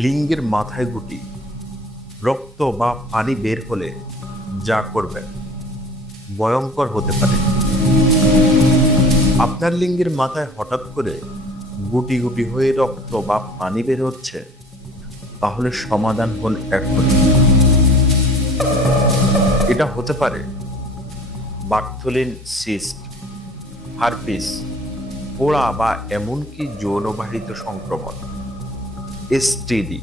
লিঙ্গের মাথায় গুটি, রক্ত বা পানি বের হলে যা করবেন ভয়ঙ্কর হতে পারে। আপনার লিঙ্গের মাথায় হঠাৎ করে গুটি গুটি হয়ে রক্ত বা পানি বের হচ্ছে, তাহলে সমাধান হল এখন। এটা হতে পারে বার্থোলিন সিস্ট, হারপিস, পোড়া বা এমনকি যৌনবাহিত সংক্রমণ, এসটিডি।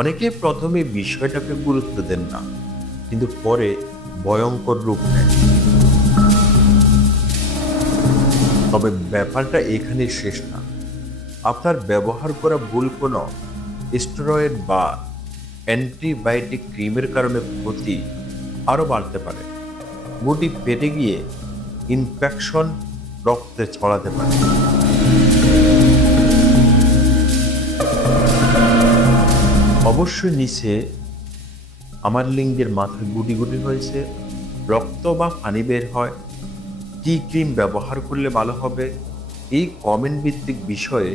অনেকে প্রথমে বিষয়টাকে গুরুত্ব দেন না, কিন্তু পরে ভয়ঙ্কর রূপ নেয়। তবে ব্যাপারটা এখানে শেষ না। আপনার ব্যবহার করা ভুল কোনো স্টেরয়েড বা অ্যান্টিবায়োটিক ক্রিমের কারণে ক্ষতি আরও বাড়তে পারে। গুটি পেটে গিয়ে ইনফেকশন রক্তে ছড়াতে পারে। অবশ্যই নিচে আমার লিঙ্গের মাথায় গুটি গুটি হয়েছে, রক্ত বা পানি বের হয়, কি ক্রিম ব্যবহার করলে ভালো হবে, এই কমেন্ট ভিত্তিক বিষয়ে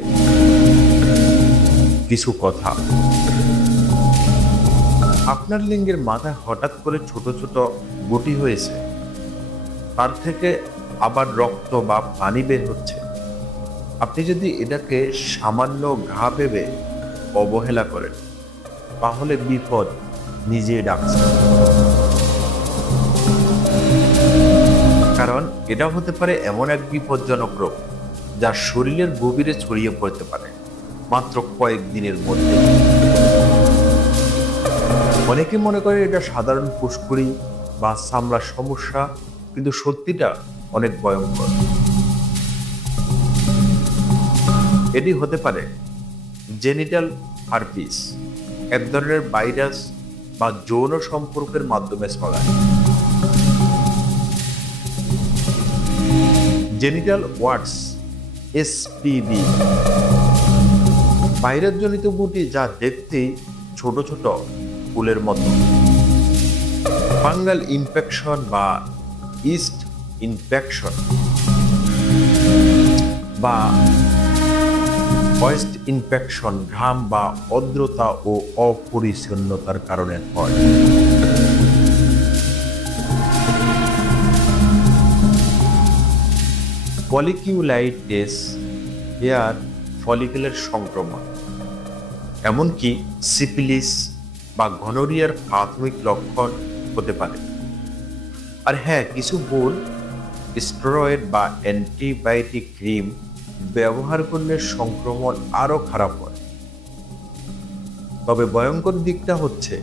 কিছু কথা। আপনার লিঙ্গের মাথায় হঠাৎ করে ছোট ছোট গুটি হয়েছে, তার থেকে আবার রক্ত বা পানি বের হচ্ছে। আপনি যদি এটাকে সামান্য ঘা ভেবে অবহেলা করেন, তাহলে বিপদ নিজেই ডাকছে। কারণ এটা হতে পারে এমন এক বিপজ্জনক রোগ যা শরীরের গভীরে ছড়িয়ে পড়তে পারে মাত্র কয়েকদিনের মধ্যে। অনেকে মনে করে এটা সাধারণ ফুসকুড়ি বা চামড়ার সমস্যা, কিন্তু সত্যিটা অনেক ভয়ঙ্কর। এটি হতে পারে জেনিটাল হারপিস, এক ধরনের ভাইরাস বা যৌন সম্পর্কের মাধ্যমে ছড়ায়। জেনিটাল ওয়ার্ডস, এসপিভি, ভাইরাসজনিত গুটি যা দেখতেই ছোট ছোট ফুলের মতো। ফাঙ্গাল ইনফেকশন বা ইস্ট ইনফেকশন বা ওয়েস্ট ইনফেকশন ঘাম বা আর্দ্রতা ও অপরিচ্ছন্নতার কারণে হয়। ফলিকিউলাইটিস, হেয়ার ফলিকুলের সংক্রমণ, এমনকি সিফিলিস বা গনোরিয়ার প্রাথমিক লক্ষণ হতে পারে। আর হ্যাঁ, কিছু ভুল স্টেরয়েড বা অ্যান্টিবায়োটিক ক্রিম ব্যবহার করলে সংক্রমণ আরো খারাপ হয়। তবে ভয়ঙ্কর দিকটা হচ্ছে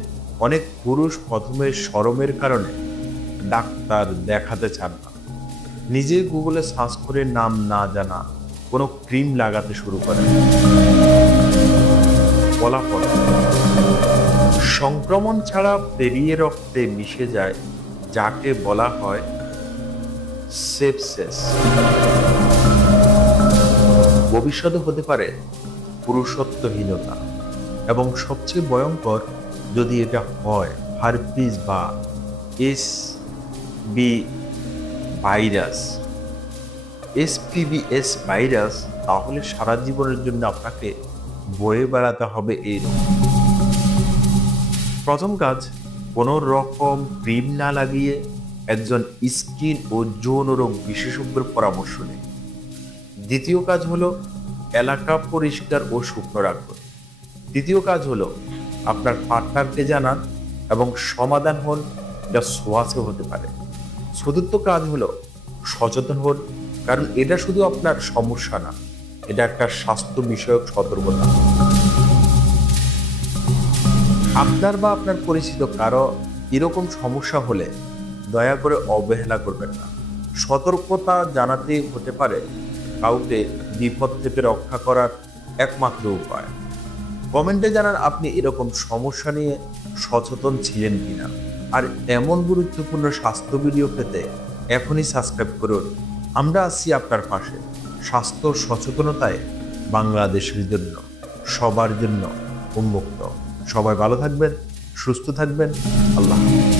অনেক পুরুষ প্রথমে শরমের কারণে ডাক্তার দেখাতে চান না, নিজে গুগলে সার্চ করে নাম না জানা কোনো ক্রিম লাগাতে শুরু করেন। ফলাফল সংক্রমণ ছাড়া পেরিয়ে রক্তে মিশে যায়, যাকে বলা হয় সেপসিস। ভবিষ্যতে হতে পারে পুরুষত্বহীনতা, এবং সবচেয়ে ভয়ঙ্কর যদি এটা হয় হারপিস বা এসবি ভাইরাস, এসপিভিএস ভাইরাস, তাহলে সারা জীবনের জন্য আপনাকে বয়ে বেড়াতে হবে এই রোগ। প্রথম কাজ, কোনো রকম ক্রিম না লাগিয়ে একজন স্কিন ও যৌন রোগ বিশেষজ্ঞের পরামর্শ নিন। দ্বিতীয় কাজ হলো এলাকা পরিষ্কার ও শুকনো রাখুন। তৃতীয় কাজ হলো আপনার পার্টনারকে জানান এবং সমাধান হন, এটা ছোঁয়াচে হতে পারে। চতুর্থ কাজ হলো সচেতন হন, কারণ এটা শুধু আপনার সমস্যা না, এটা একটা স্বাস্থ্য বিষয়ক সতর্কতা। আপনার বা আপনার পরিচিত কারো এরকম সমস্যা হলে দয়া করে অবহেলা করবেন না। সতর্কতা জানাতে হতে পারে কাউকে বিপদ থেকে রক্ষা করার একমাত্র উপায়। কমেন্টে জানান আপনি এরকম সমস্যা নিয়ে সচেতন ছিলেন কিনা। আর এমন গুরুত্বপূর্ণ স্বাস্থ্য ভিডিও পেতে এখনই সাবস্ক্রাইব করুন। আমরা আছি আপনার পাশে। স্বাস্থ্য সচেতনতায় বাংলাদেশের জন্য, সবার জন্য উন্মুক্ত। সবাই ভালো থাকবেন, সুস্থ থাকবেন। আল্লাহ হাফেজ।